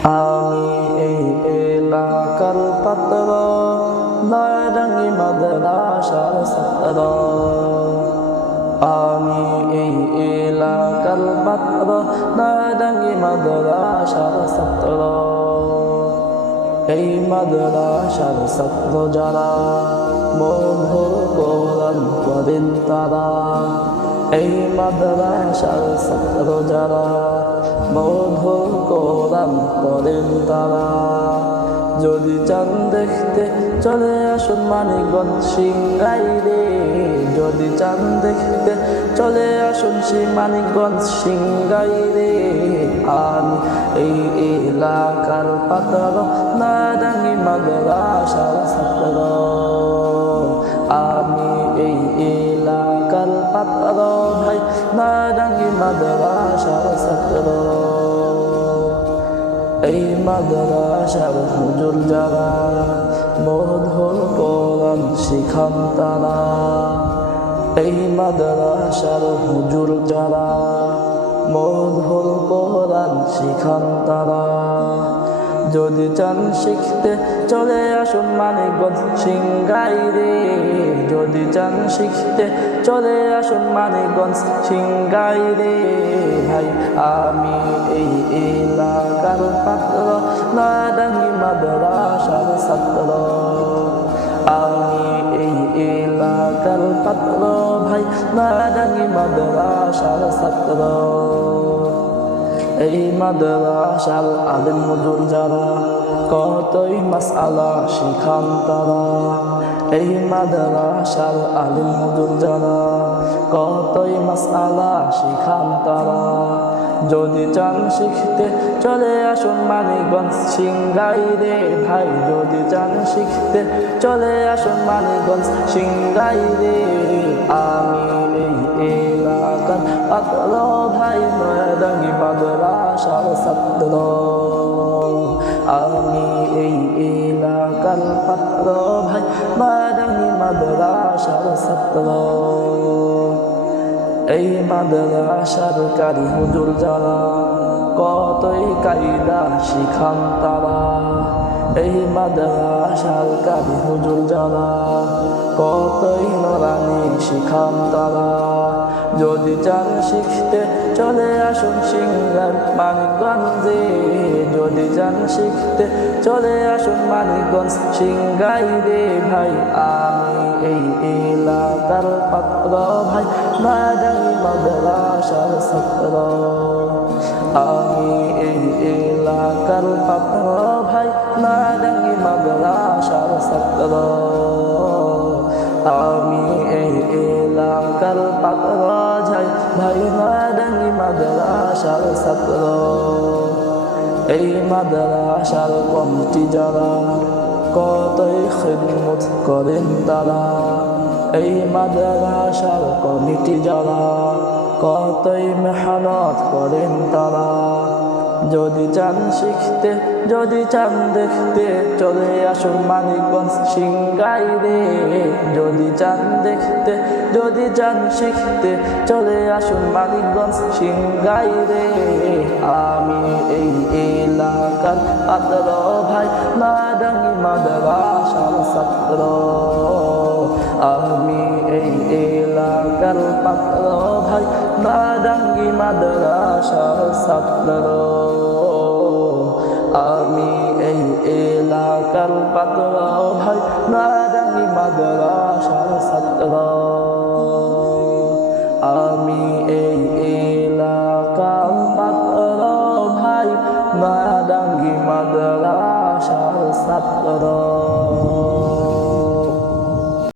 আমি এই এলাকার পাত্র নয়রঙ্গি মাদ্রাসার ছাত্র আমি এই এলাকার পাত্র নয়রঙ্গি মাদ্রাসার ছাত্র এই মাদ্রাসার ছাত্র যারা মধুর কোরআন পড়েন তারা এই মাদ্রাসার ছাত্র যারা মধুর কোরআন পড়েন তারা। যদি চান দেখতে চলে আসুন মানিকগঞ্জ সিংগাই রে। যদি চান দেখতে চলে আসুন সে মানিকগঞ্জ সিংগাই রে। আমি এই এলাকার পাতর নারাঙ্গি মাদ্রাসার ছাত্র। আমি এই মাদ্রাসার ছাত্র এই মাদ্রাসার হুজুর যারা মধুর কোরআন শিখান তারা। এই মাদ্রাসার হুজুর যারা মধুর কোরআন শিখান তারা। যদি চান শিখতে চলে আসুন মানিকগঞ্জ সিংগাই রে যদি চান শিখতে চলে আসুন মানিকগঞ্জ সিংগাই রে ভাই। আমি এই এলাকার পাত্র নয়াডাঙ্গি মাদ্রাসার ছাত্র। আমি এই এলাকার পাত্র ভাই নয়াডাঙ্গি মাদ্রাসার ছাত্র। এই মাদ্রাসার আলেম মজুর যারা, কতই মাসালা শিখান তারা। এই মাদ্রাসার আলেম মজুর যারা, কতই মাসালা শিখান তারা। যদি চান শিখতে চলে আসুন মানিকগঞ্জ সিংগাই রে ভাই, যদি চান শিখতে চলে আসুন মানিকগঞ্জ সিংগাই রে। আমি এই এলাকার পাতল ভাই ময়দাঙ্গি মাদ্রাসার ছাত্র আমি এই এলাকার পাত্র ভাই ময়দাঙ্গি মাদ্রাসার ছাত্র এই মাদ্রাসার কারি হুজুর যারা, কতই কায়দা শিখান তারা। এই মাদ্রাসার কারি হুজুর যারা, কতই নরানি শিখান তারা। যদি চান শিখতে চলে আসুন সিংহার মানিকগঞ্জে। যদি চান শিখতে চলে আসুন মানিকগঞ্জ সিংহাই রে ভাই, আমি এই এলাকার পাত্র ভাই মাদাই মাদ্রাসার আমি এই ভাই মাদাঙ্গি মাদ্রাসার ছাত্র এই মাদ্রাসার কমিটি যারা কতই খিদমত করেন তারা এই মাদ্রাসার কমিটি যারা কতই মেহনত করেন তারা যদি চান শিখতে, যদি চান দেখতে, চলে আসুন মানিকগঞ্জ সিংগাই রে যদি চান দেখতে, যদি চান শিখতে, চলে আসুন মানিকগঞ্জ সিংগাই রে আমি এই এলাকার আদর ভাই নাডাঙ্গি মাদ্রাসার ছাত্র আমি এই এলাকার পাত্র ভাই নাডাঙ্গি মাদ্রাসার ছাত্র। আমি এই এলাকার পাত্র ভাই নাডাঙ্গি মাদ্রাসার ছাত্র। আমি এই এলাকার পাত্র ভাই নাডাঙ্গি মাদ্রাসার ছাত্র।